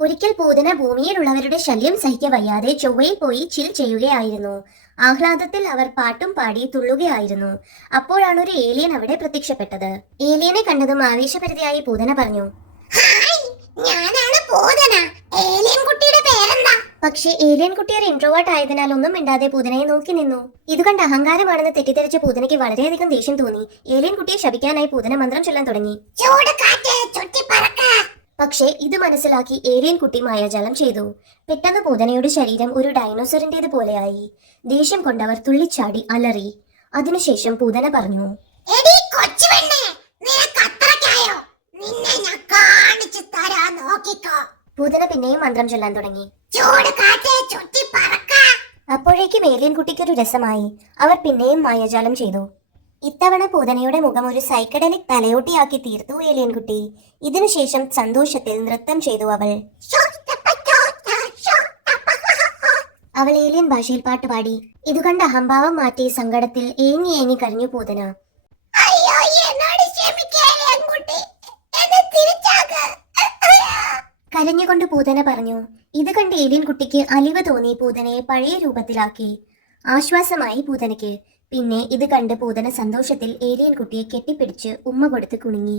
ഒരിക്കൽ പൂതന ഭൂമിയിലുള്ളവരുടെ ശല്യം സഹിക്കവയ്യാതെ ചൊവ്വയിൽ പോയി ചിൽ ചെയ്യുകയായിരുന്നു. ആഹ്ലാദത്തിൽ അവർ പാട്ടും പാടി തുള്ളുകയായിരുന്നു. അപ്പോഴാണ് ഒരു ഏലിയൻ അവിടെ പ്രത്യക്ഷപ്പെട്ടത്. ഏലിയനെ കണ്ടതും ആവേശഭരിതയായി പൂതന പറഞ്ഞു, ഞാനാണ് പൂതന. ഏലിയൻ കുട്ടിയുടെ പേരെന്താ? പക്ഷേ ഏലിയൻ കുട്ടി ഒരു ഇൻട്രോവേർട്ട് ആയതിനാൽ ഒന്നും മിണ്ടാതെ പൂതനയെ നോക്കി നിന്നു. ഇത് കണ്ട് അഹങ്കാരമാണെന്ന് തെറ്റിദ്ധരിച്ച പൂതനയ്ക്ക് വളരെയധികം ദേഷ്യം തോന്നി. ഏലിയൻ കുട്ടിയെ ശപിക്കാനായി പൂതന മന്ത്രം ചൊല്ലാൻ തുടങ്ങി. ചൂട് കാറ്റ് ചുറ്റിപ്പറക്ക. പക്ഷേ ഇത് മനസ്സിലാക്കി ഏലിയൻ കുട്ടി മായാജാലം ചെയ്തു. പെട്ടെന്ന് പൂതനയുടെ ശരീരം ഒരു ഡൈനോസറിന്റേത് പോലെയായി. ദേഷ്യം കൊണ്ടവർ തുള്ളിച്ചാടി അലറി. അതിനുശേഷം പൂതന പറഞ്ഞു, എടി കൊച്ചുപെണ്ണേ, നിനക്ക് അത്രയ്ക്കായോ? നിന്നെ ഞാൻ കാണിച്ചു തരാ, നോക്കിക്കോ. പൂതന പിന്നെയും മന്ത്രം ചൊല്ലാൻ തുടങ്ങി. ചൂട് കാറ്റ് ചുറ്റിപ്പറക്ക. അപ്പോഴേക്കും ഏലിയൻ കുട്ടിക്കൊരു രസമായി. അവർ പിന്നെയും മായാജാലം ചെയ്തു. ഇത്തവണ പൂതനയുടെ മുഖം ഒരു സൈക്കഡലിക് തലയോട്ടിയാക്കി തീർത്തു ഏലിയൻ കുട്ടി. ഇതിനുശേഷം സന്തോഷത്തിൽ നൃത്തം ചെയ്തു അവൾ. അവൾ ഏലിയൻ ഭാഷയിൽ പാട്ടുപാടി. ഇത് കണ്ട് അഹംഭാവം മാറ്റി സങ്കടത്തിൽ ഏങ്ങി ഏങ്ങി കരഞ്ഞു പൂതന. അയ്യോ, എന്നോട് ക്ഷമിക്ക് ഏലിയൻ കുട്ടി. എന്നെ തിരിച്ചാക്ക്. കരഞ്ഞുകൊണ്ട് പൂതന പറഞ്ഞു. ഇത് കണ്ട് ഏലിയൻ കുട്ടിക്ക് അലിവ് തോന്നി പൂതനയെ പഴയ രൂപത്തിലാക്കി. ആശ്വാസമായി പൂതനയ്ക്ക്. പിന്നെ ഇത് കണ്ട് പൂതന സന്തോഷത്തിൽ ഏലിയൻ കുട്ടിയെ കെട്ടിപ്പിടിച്ച് ഉമ്മ കൊടുത്ത് കുണുങ്ങി.